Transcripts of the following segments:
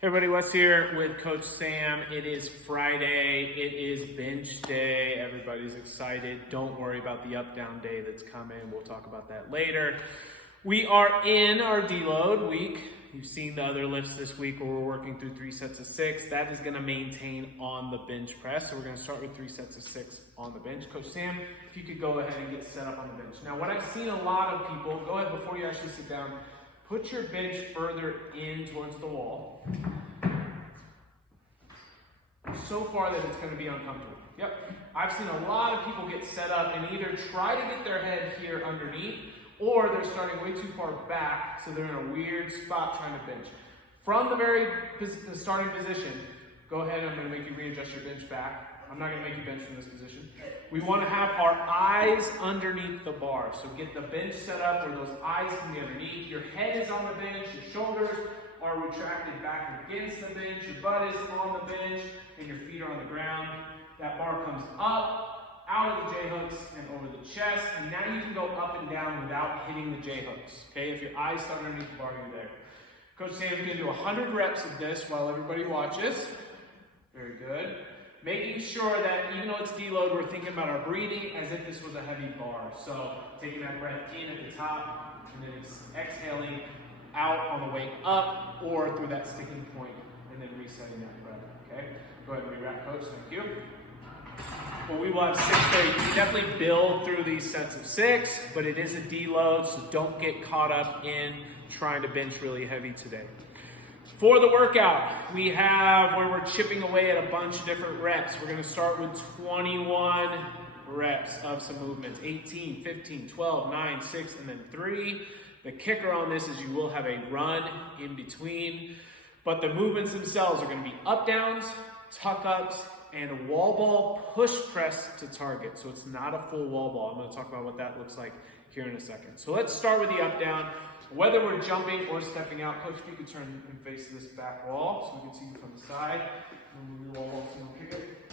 Hey everybody, Wes here with Coach Sam. It is Friday. It is bench day. Everybody's excited. Don't worry about the up-down day that's coming. We'll talk about that later. We are in our deload week. You've seen the other lifts this week where we're working through 3 sets of 6. That is going to maintain on the bench press. So we're going to start with 3 sets of 6 on the bench. Coach Sam, if you could go ahead and get set up on the bench. Now, what I've seen a lot of people, go ahead before you actually sit down, put your bench further in towards the wall. So far that it's going to be uncomfortable. Yep. I've seen a lot of people get set up and either try to get their head here underneath, or they're starting way too far back, so they're in a weird spot trying to bench. From the starting position, go ahead, I'm going to make you readjust your bench back. I'm not going to make you bench from this position. We want to have our eyes underneath the bar. So get the bench set up where those eyes can be underneath. Your head is on the bench, your shoulders are retracted back against the bench, your butt is on the bench, and your feet are on the ground. That bar comes up, out of the J-hooks, and over the chest, and now you can go up and down without hitting the J-hooks. Okay, if your eyes start underneath the bar, you're there. Coach Sam's going to do 100 reps of this while everybody watches. Very good. Making sure that even though it's deload, we're thinking about our breathing as if this was a heavy bar. So taking that breath in at the top, and then it's exhaling out on the way up or through that sticking point, and then resetting that breath. Okay? Go ahead and re-wrap, Coach. Thank you. Well, we will have 6 there. You can definitely build through these sets of 6, but it is a deload, so don't get caught up in trying to bench really heavy today. For the workout, we have where we're chipping away at a bunch of different reps. We're going to start with 21 reps of some movements. 18, 15, 12, 9, 6, and then 3. The kicker on this is you will have a run in between, but the movements themselves are going to be up downs, tuck ups, and a wall ball push press to target. So it's not a full wall ball. I'm going to talk about what that looks like here in a second. So let's start with the up down. Whether we're jumping or stepping out, Coach, if you could turn and face this back wall so we can see you from the side. Move your wall so you don't kick it.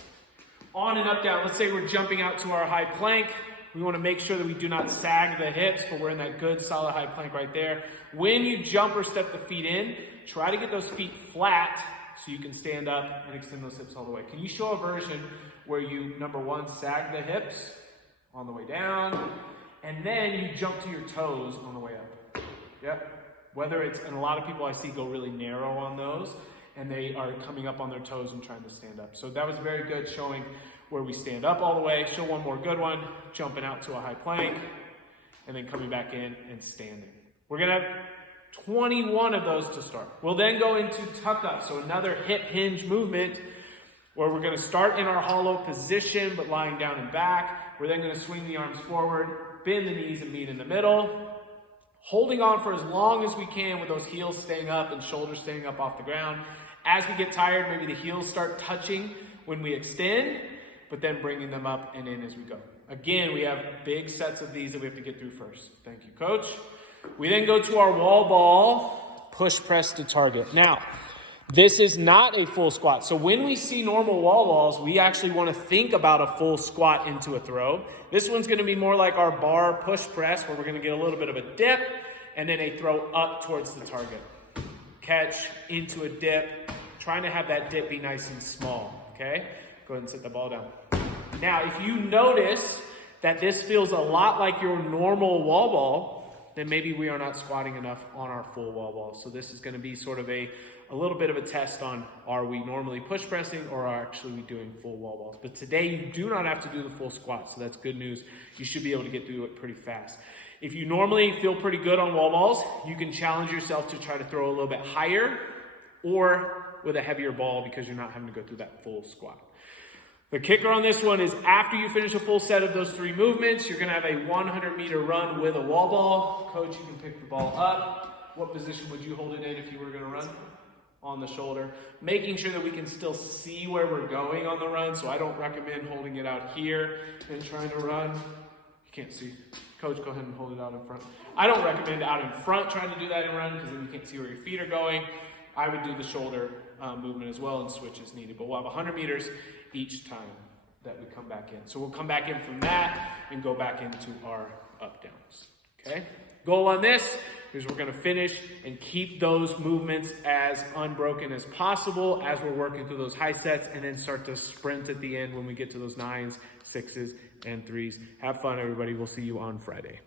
On and up down. Let's say we're jumping out to our high plank. We want to make sure that we do not sag the hips, but we're in that good solid high plank right there. When you jump or step the feet in, try to get those feet flat so you can stand up and extend those hips all the way. Can you show a version where you, number 1, sag the hips on the way down, and then you jump to your toes on the way up? Yep. Whether it's, and a lot of people I see go really narrow on those, and they are coming up on their toes and trying to stand up. So that was very good, showing where we stand up all the way. Show one more good one, jumping out to a high plank, and then coming back in and standing. We're gonna have 21 of those to start. We'll then go into tuck up, so another hip hinge movement where we're gonna start in our hollow position, but lying down and back. We're then gonna swing the arms forward, bend the knees and meet in the middle, holding on for as long as we can with those heels staying up and shoulders staying up off the ground. As we get tired, maybe the heels start touching when we extend, but then bringing them up and in as we go. Again, we have big sets of these that we have to get through first. Thank you, Coach. We then go to our wall ball, push press to target. Now, this is not a full squat. So when we see normal wall balls, we actually want to think about a full squat into a throw. This one's going to be more like our bar push press, where we're going to get a little bit of a dip and then a throw up towards the target. Catch into a dip, trying to have that dip be nice and small, okay? Go ahead and set the ball down. Now, if you notice that this feels a lot like your normal wall ball, then maybe we are not squatting enough on our full wall ball. So this is going to be sort of a little bit of a test on, are we normally push pressing or are actually we doing full wall balls? But today you do not have to do the full squat, so that's good news. You should be able to get through it pretty fast. If you normally feel pretty good on wall balls, you can challenge yourself to try to throw a little bit higher or with a heavier ball because you're not having to go through that full squat. The kicker on this one is after you finish a full set of those 3 movements, you're going to have a 100-meter run with a wall ball. Coach, you can pick the ball up. What position would you hold it in if you were going to run? On the shoulder. Making sure that we can still see where we're going on the run, so I don't recommend holding it out here and trying to run. You can't see. Coach, go ahead and hold it out in front. I don't recommend out in front trying to do that and run because then you can't see where your feet are going. I would do the shoulder movement as well and switch as needed. But we'll have 100 meters each time that we come back in. So we'll come back in from that and go back into our up downs. Okay? Goal on this, is we're gonna finish and keep those movements as unbroken as possible as we're working through those high sets, and then start to sprint at the end when we get to those 9s, 6s, and 3s. Have fun, everybody. We'll see you on Friday.